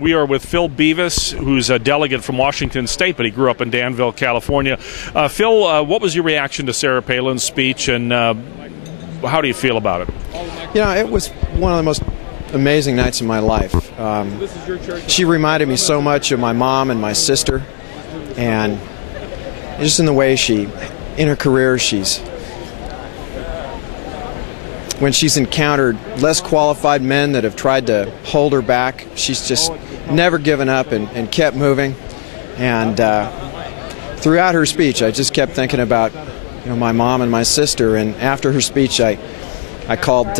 We are with Phil Bevis, who's a delegate from Washington State, but he grew up in Danville, California. Phil, what was your reaction to Sarah Palin's speech, and how do you feel about it? You know, it was one of the most amazing nights of my life. She reminded me so much of my mom and my sister, and just in the way in her career, when she's encountered less qualified men that have tried to hold her back, she's just never given up and kept moving. And throughout her speech, I just kept thinking about my mom and my sister. And after her speech, I called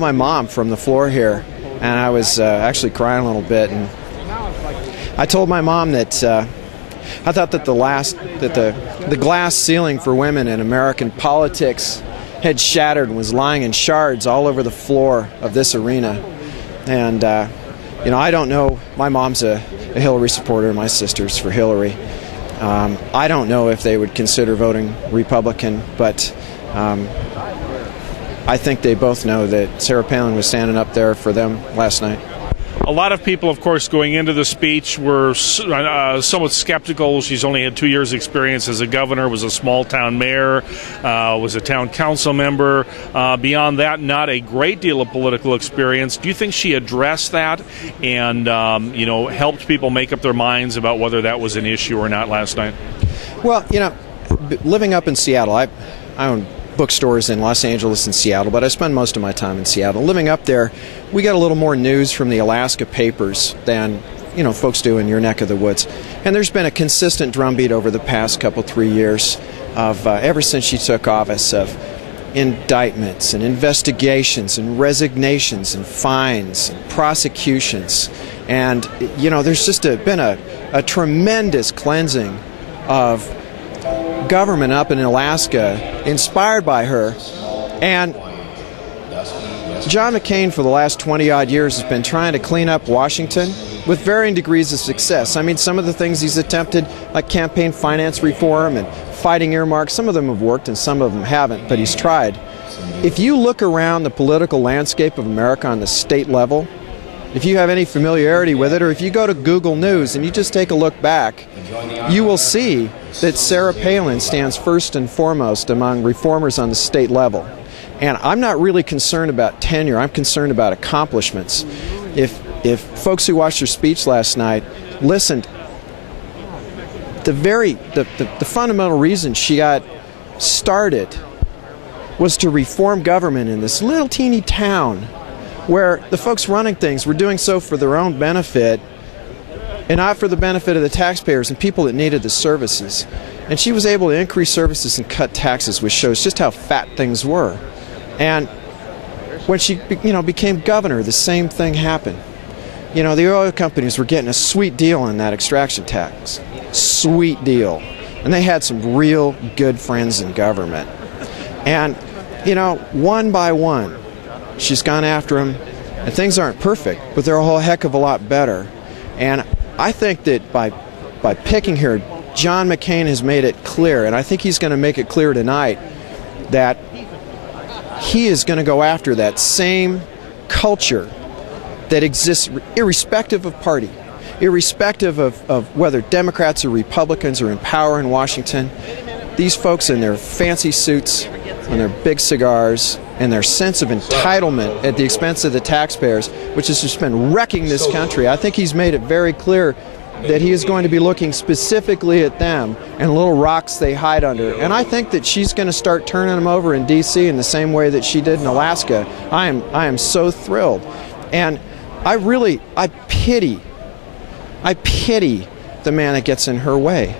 my mom from the floor here, and I was actually crying a little bit. And I told my mom that I thought that the glass ceiling for women in American politics had shattered and was lying in shards all over the floor of this arena. And I don't know. My mom's a Hillary supporter, my sister's for Hillary. I don't know if they would consider voting Republican, but I think they both know that Sarah Palin was standing up there for them last night. A lot of people, of course, going into the speech were somewhat skeptical. She's only had 2 years' experience as a governor, was a small-town mayor, was a town council member. Beyond that, not a great deal of political experience. Do you think she addressed that and, helped people make up their minds about whether that was an issue or not last night? Well, living up in Seattle, I own bookstores in Los Angeles and Seattle, but I spend most of my time in Seattle. Living up there, we get a little more news from the Alaska papers than folks do in your neck of the woods. And there's been a consistent drumbeat over the past 3 years of ever since she took office of indictments and investigations and resignations and fines and prosecutions. And there's just been a tremendous cleansing of government up in Alaska inspired by her. And John McCain for the last 20-odd years has been trying to clean up Washington with varying degrees of success. I mean, some of the things he's attempted, like campaign finance reform and fighting earmarks, some of them have worked and some of them haven't, but he's tried. If you look around the political landscape of America on the state level, if you have any familiarity with it, or if you go to Google News and you just take a look back, you will see that Sarah Palin stands first and foremost among reformers on the state level. And I'm not really concerned about tenure. I'm concerned about accomplishments. If folks who watched her speech last night listened, the fundamental reason she got started was to reform government in this little teeny town where the folks running things were doing so for their own benefit and not for the benefit of the taxpayers and people that needed the services. And she was able to increase services and cut taxes, which shows just how fat things were. And when she became governor, the same thing happened. The oil companies were getting a sweet deal on that extraction tax. Sweet deal. And they had some real good friends in government. And, one by one, she's gone after them, and things aren't perfect, but they're a whole heck of a lot better. And I think that by picking her, John McCain has made it clear, and I think he's going to make it clear tonight, that he is going to go after that same culture that exists irrespective of party, irrespective of whether Democrats or Republicans are in power in Washington. These folks in their fancy suits and their big cigars and their sense of entitlement at the expense of the taxpayers, which has just been wrecking this country. I think he's made it very clear that he is going to be looking specifically at them and little rocks they hide under. And I think that she's going to start turning them over in D.C. in the same way that she did in Alaska. I am so thrilled. And I pity the man that gets in her way.